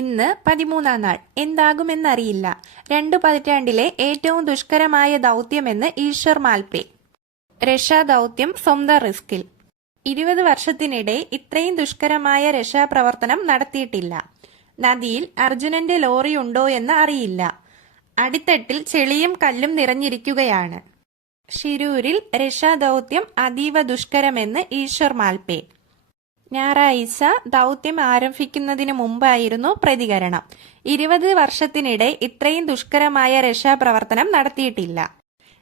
ഇന്ന് 13-ാം നാൾ. എന്താകുമെന്നറിയില്ല. 2 പതിറ്റാണ്ടിലെ ഏറ്റവും ദുഷ്കരമായ ദൗത്യമെന്ന് ഈശ്വർ മാൽപേ. രക്ഷാദൗത്യം സ്വന്തം റിസ്കിൽ. 20 വർഷത്തിനിടെ ഇത്രയും ദുഷ്കരമായ രക്ഷാപ്രവർത്തനം നടത്തിയിട്ടില്ല. നദിയിൽ അർജുനന്റെ ലോറി ഉണ്ടോ എന്ന് അറിയില്ല. അടിത്തട്ടിൽ ചെളിയും കല്ലും നിറഞ്ഞിരിക്കുകയാണ്. ഷിരൂരിൽ രക്ഷാദൗത്യം അതീവ ദുഷ്കരമെന്ന് ഈശ്വർ മാൽപേ. ഞായറാഴ്ച ദൗത്യം ആരംഭിക്കുന്നതിന് മുമ്പായിരുന്നു പ്രതികരണം. 20 വർഷത്തിനിടെ ഇത്രയും ദുഷ്കരമായ രക്ഷാപ്രവർത്തനം നടത്തിയിട്ടില്ല.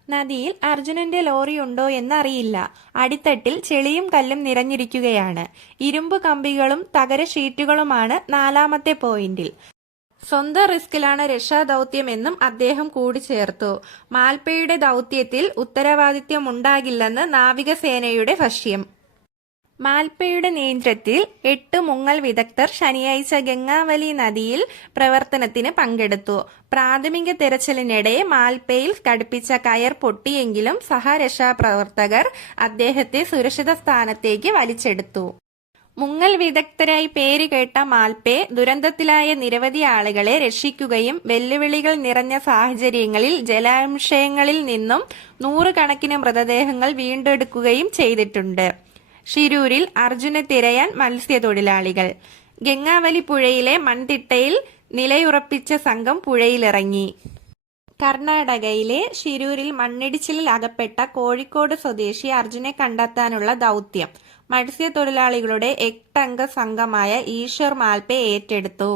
നദിയിൽ അർജുനന്റെ ലോറി ഉണ്ടോ എന്നറിയില്ല. അടിത്തട്ടിൽ ചെളിയും കല്ലും നിറഞ്ഞിരിക്കുകയാണ്. ഇരുമ്പ് കമ്പികളും തകര ഷീറ്റുകളുമാണ് 4-ാമത്തെ പോയിന്റിൽ. സ്വന്തം റിസ്കിലാണ് രക്ഷാദൗത്യമെന്നും അദ്ദേഹം കൂട്ടിച്ചേർത്തു. മാൽപേയുടെ ദൗത്യത്തിൽ ഉത്തരവാദിത്വമുണ്ടാകില്ലെന്ന് നാവികസേനയുടെ ഭാഷ്യം. മാൽപേയുടെ നേതൃത്വത്തിൽ 8 മുങ്ങൽ വിദഗ്ധർ ശനിയാഴ്ച ഗംഗാവലി നദിയിൽ പ്രവർത്തനത്തിന് പങ്കെടുത്തു. പ്രാഥമിക തെരച്ചിലിനിടെ മാൽപേയിൽ ഘടിപ്പിച്ച കയർ പൊട്ടിയെങ്കിലും സഹരക്ഷാപ്രവർത്തകർ അദ്ദേഹത്തെ സുരക്ഷിത സ്ഥാനത്തേക്ക് വലിച്ചെടുത്തു. മുങ്ങൽ വിദഗ്ധരായി പേരുകേട്ട മാൽപേ ദുരന്തത്തിലായ നിരവധി ആളുകളെ രക്ഷിക്കുകയും വെല്ലുവിളികൾ നിറഞ്ഞ സാഹചര്യങ്ങളിൽ ജലാശയങ്ങളിൽ നിന്നും 100 കണക്കിന് മൃതദേഹങ്ങൾ വീണ്ടെടുക്കുകയും ചെയ്തിട്ടുണ്ട്. ഷിരൂരിൽ അർജുനെ തിരയാൻ മത്സ്യത്തൊഴിലാളികൾ. ഗംഗാവലി പുഴയിലെ മൺതിട്ടയിൽ നിലയുറപ്പിച്ച സംഘം പുഴയിലിറങ്ങി. കർണാടകയിലെ ഷിരൂരിൽ മണ്ണിടിച്ചിലിൽ അകപ്പെട്ട കോഴിക്കോട് സ്വദേശി അർജുനെ കണ്ടെത്താനുള്ള ദൗത്യം മത്സ്യത്തൊഴിലാളികളുടെ 8 അംഗ സംഘമായ ഈശ്വർ മാൽപേ ഏറ്റെടുത്തു.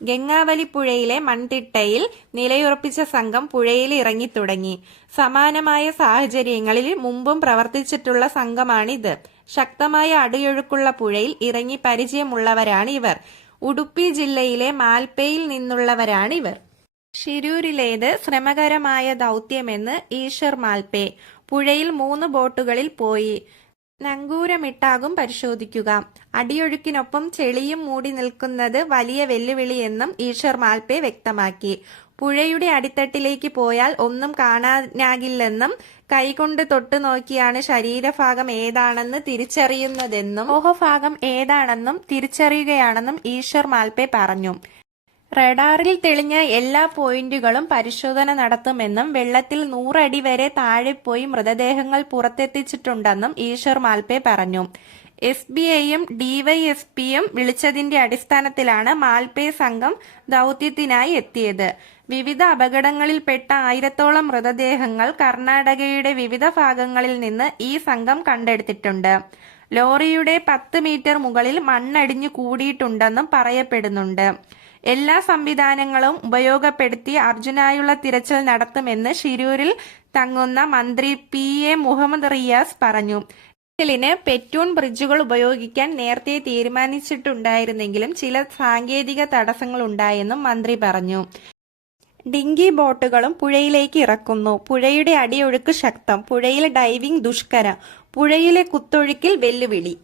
ഗംഗാവലി പുഴയിലെ മൺതിട്ടയിൽ നിലയുറപ്പിച്ച സംഘം പുഴയിൽ ഇറങ്ങിത്തുടങ്ങി. സമാനമായ സാഹചര്യങ്ങളിൽ മുമ്പും പ്രവർത്തിച്ചിട്ടുള്ള സംഘമാണിത്. ശക്തമായ അടിയൊഴുക്കുള്ള പുഴയിൽ ഇറങ്ങി പരിചയമുള്ളവരാണിവർ. ഉടുപ്പി ജില്ലയിലെ മാൽപേയിൽ നിന്നുള്ളവരാണിവർ. ഷിരൂരിലേത് ശ്രമകരമായ ദൗത്യമെന്ന് ഈശ്വർ മാൽപേ. പുഴയിൽ 3 ബോട്ടുകളിൽ പോയി. നങ്കൂരമിട്ടാകും പരിശോധിക്കുക. അടിയൊഴുക്കിനൊപ്പം ചെളിയും മൂടി നിൽക്കുന്നത് വലിയ വെല്ലുവിളിയെന്നും ഈശ്വർ മാൽപേ വ്യക്തമാക്കി. പുഴയുടെ അടിത്തട്ടിലേക്ക് പോയാൽ ഒന്നും കാണാനാകില്ലെന്നും കൈകൊണ്ട് തൊട്ടു നോക്കിയാണ് ശരീരഭാഗം ഏതാണെന്ന് തിരിച്ചറിയുന്നതെന്നും മോഹഭാഗം ഏതാണെന്നും തിരിച്ചറിയുകയാണെന്നും ഈശ്വർ മാൽപേ പറഞ്ഞു. റഡാറിൽ തെളിഞ്ഞ എല്ലാ പോയിന്റുകളും പരിശോധന നടത്തുമെന്നും വെള്ളത്തിൽ 100 അടി വരെ താഴെപ്പോയി മൃതദേഹങ്ങൾ പുറത്തെത്തിച്ചിട്ടുണ്ടെന്നും ഈശ്വർ മാൽപേ പറഞ്ഞു. SBIയും DYSPയും വിളിച്ചതിന്റെ അടിസ്ഥാനത്തിലാണ് മാൽപേ സംഘം ദൗത്യത്തിനായി എത്തിയത്. വിവിധ അപകടങ്ങളിൽപ്പെട്ട 1000-ഓളം മൃതദേഹങ്ങൾ കർണാടകയുടെ വിവിധ ഭാഗങ്ങളിൽ നിന്ന് ഈ സംഘം കണ്ടെടുത്തിട്ടുണ്ട്. ലോറിയുടെ 10 മീറ്റർ മുകളിൽ മണ്ണടിഞ്ഞു കൂടിയിട്ടുണ്ടെന്നും പറയപ്പെടുന്നുണ്ട്. എല്ലാ സംവിധാനങ്ങളും ഉപയോഗപ്പെടുത്തി അർജുനായുള്ള തിരച്ചിൽ നടത്തുമെന്ന് ഷിരൂരിൽ തങ്ങുന്ന മന്ത്രി PA മുഹമ്മദ് റിയാസ് പറഞ്ഞു. തിരച്ചിലിന് പെറ്റൂൺ ബ്രിഡ്ജുകൾ ഉപയോഗിക്കാൻ നേരത്തെ തീരുമാനിച്ചിട്ടുണ്ടായിരുന്നെങ്കിലും ചില സാങ്കേതിക തടസ്സങ്ങളുണ്ടായെന്നും മന്ത്രി പറഞ്ഞു. ഡിങ്കി ബോട്ടുകളും പുഴയിലേക്ക് ഇറക്കുന്നു. പുഴയുടെ അടിയൊഴുക്ക് ശക്തം. പുഴയിൽ ഡൈവിംഗ് ദുഷ്കരം. പുഴയിലെ കുത്തൊഴുക്കിൽ വെല്ലുവിളി.